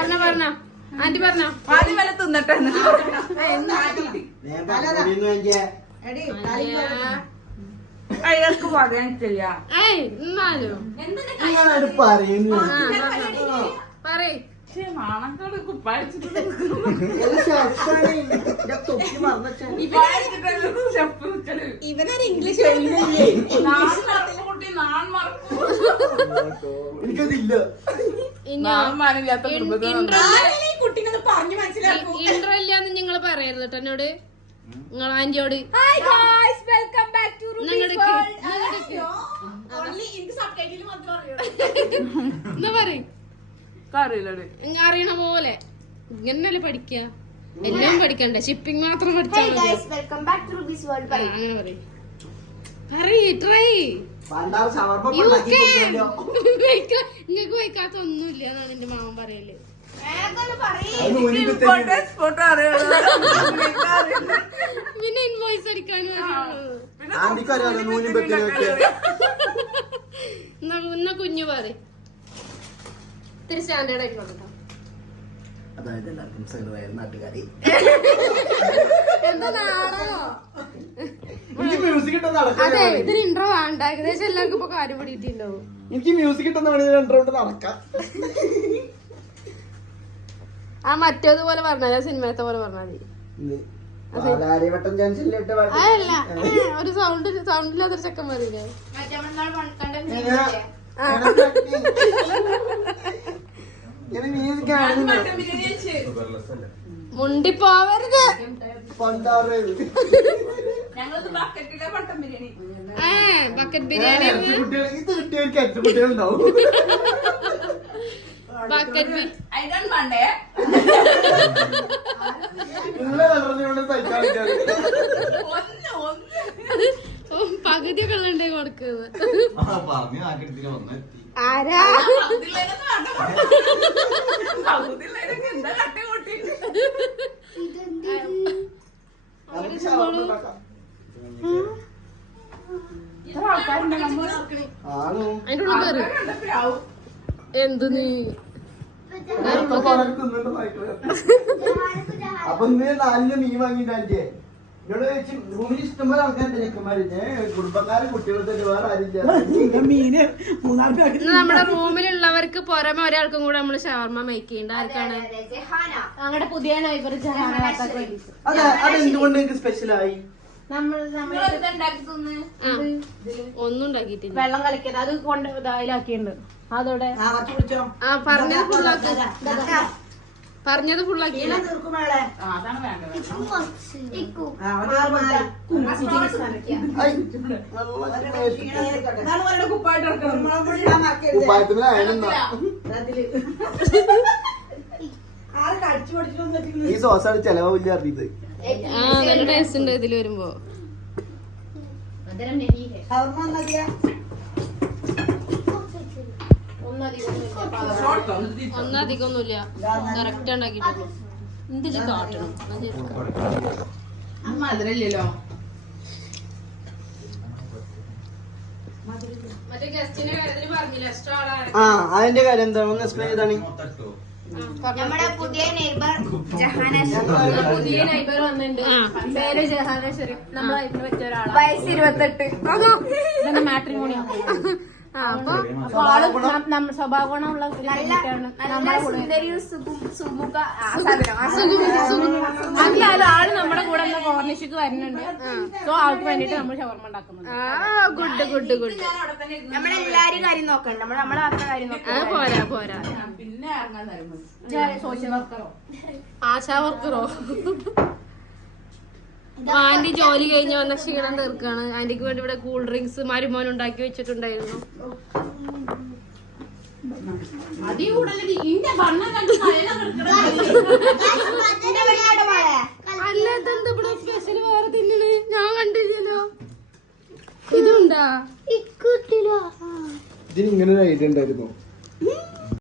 Anti പറഞ്ഞോ ആദ്യം വല്ല തിന്നട്ടെ അയാൾക്ക് പറയാനില്ല. നാണക്കാട് കുപ്പായിച്ചിട്ട് ഇവനൊരു ഇംഗ്ലീഷ് എനിക്കതില്ല. ഇൻട്രോ ഇല്ലാന്ന് നിങ്ങള് പറയരുത് കേട്ടോ എന്നോട്, നിങ്ങൾ ആന്റിയോട്. എന്താ പറയും അറിയണ പോലെ ഇങ്ങനല്ലേ പഠിക്ക, എല്ലാം പഠിക്കണ്ടേ, ഷിപ്പിംഗ് മാത്രം പഠിച്ചാൽ അങ്ങനെ പറയും. നിങ്ങൾക്ക് വയ്ക്കാത്ത ഒന്നുമില്ല എന്നാണ് എന്റെ മാമൻ പറയല്. പിന്നെ ഇൻവോയ്സ് അടിക്കാനും എന്നാ കുഞ്ഞു പറയും. ഇത്തിരി സ്റ്റാൻഡേർഡ് ആയിക്കോട്ടെ. അതായത് എല്ലാവർക്കും ചെറുതായ നാട്ടുകാരി അതെ, ഇതിന് ഇൻട്രോ വേണ്ട, ഏകദേശം എല്ലാവർക്കും ഇപ്പൊ കാര്യം പിടിയിട്ടുണ്ടാവും. എനിക്ക് മ്യൂസിക് കിട്ടുന്ന ഇൻട്രോ കൊണ്ട് നടക്കാം. ആ മറ്റേതുപോലെ പറഞ്ഞാൽ സിനിമത്തെ പോലെ പറഞ്ഞാൽ മതി. അതല്ല, ഒരു സൗണ്ടില്ലാത്തൊരു ചെക്കൻ പറയില്ലേ, മുണ്ടി പോവരുത്. ബക്കറ്റ് ബിരിയാണി പകുതിയൊക്കെ ഉള്ളണ്ടേ കൊടുക്കുന്നത്. ആരാ എന്ത് നീ അപ്പൊ നാലിന് മീൻ വാങ്ങിട്ടാ റൂമിൽ ഇഷ്ടംപോലെ ആൾക്കാരുടെ ചെക്കന്മാര്, കുടുംബക്കാരും കുട്ടികൾക്ക് വേറെ ആരില്ല. നമ്മുടെ റൂമിലുള്ളവർക്ക് പുറമെ ഒരാൾക്കും കൂടെ നമ്മള് ഷവർമ്മ മേക്ക് ചെയ്യണ്ട. ആർക്കാണ്? ഞങ്ങളുടെ പുതിയ നൈബർ ജഹാന. അതെന്തുകൊണ്ട് എനിക്ക് സ്പെഷ്യലായി? ഒന്നും ഉണ്ടാക്കിയിട്ടില്ല. വെള്ളം കളിക്കുന്നത് അത് കൊണ്ട് ഇതാക്കിണ്ട്. അതോടെ പറഞ്ഞത് ഫുള്ളാക്കി, പറഞ്ഞത് ഫുള്ളാക്കി. ഈ സോസാണ് ചെലവില്ല അറിയത്. നല്ല ടേസ്റ്റ് ഉണ്ട് ഇതില് വരുമ്പോ. ഒന്നധികം ഒന്നുമില്ല, കറക്റ്റ് ഉണ്ടാക്കിട്ടുള്ളൂ. എന്തില് കാട്ടണം മധുരല്ലോ. മറ്റേ ഗസ്റ്റിന്റെ കാര്യത്തിന് പറഞ്ഞില്ല. അതിന്റെ കാര്യം എന്താണ്? ഒന്ന് എക്സ്പ്ലെയിൻ ചെയ്താണ്. നമ്മുടെ പുതിയ നെയ്ബർ പുതിയ നൈബർ വന്നിട്ടുണ്ട്. പേര് ജഹാനേശ്വരി. നമ്മളെ പറ്റിയ ഒരാളാണ്. വയസ്സ് 28. മാട്രിമോണിയാണ്. അപ്പൊ സ്വഭാവ ഗുണമുള്ള ആള് നമ്മുടെ കൂടെ കോർണിഷിക്ക് വരുന്നുണ്ട്. സോ ആൾക്ക് വേണ്ടിട്ട് നമ്മൾ ഷവർമ്മ ഉണ്ടാക്കുന്നത്. Good good good. നമ്മളെല്ലാരും കാര്യം നോക്കണം, നമ്മളെ മാത്രം കാര്യം നോക്കണം. പോരാ പോരാ. പിന്നെ സോഷ്യൽ വർക്കറോ ആശാ വർക്കറോ? ആന്റി ജോലി കഴിഞ്ഞ് വന്ന ക്ഷീണം തീർക്കാണ്. ആന്റിക്ക് വേണ്ടി ഇവിടെ കൂൾ ഡ്രിങ്ക്സ് മരുമോൻ ഉണ്ടാക്കി വെച്ചിട്ടുണ്ടായിരുന്നു. അല്ലാതെന്താ ഇവിടെ സ്പെഷ്യൽ വേറെ തിന്നണ്? ഞാൻ കണ്ടില്ലല്ലോ. ഇതുണ്ടാ? ഇതിന് ഇങ്ങനെ ഒരു ഐഡിയ ഉണ്ടായിരുന്നു.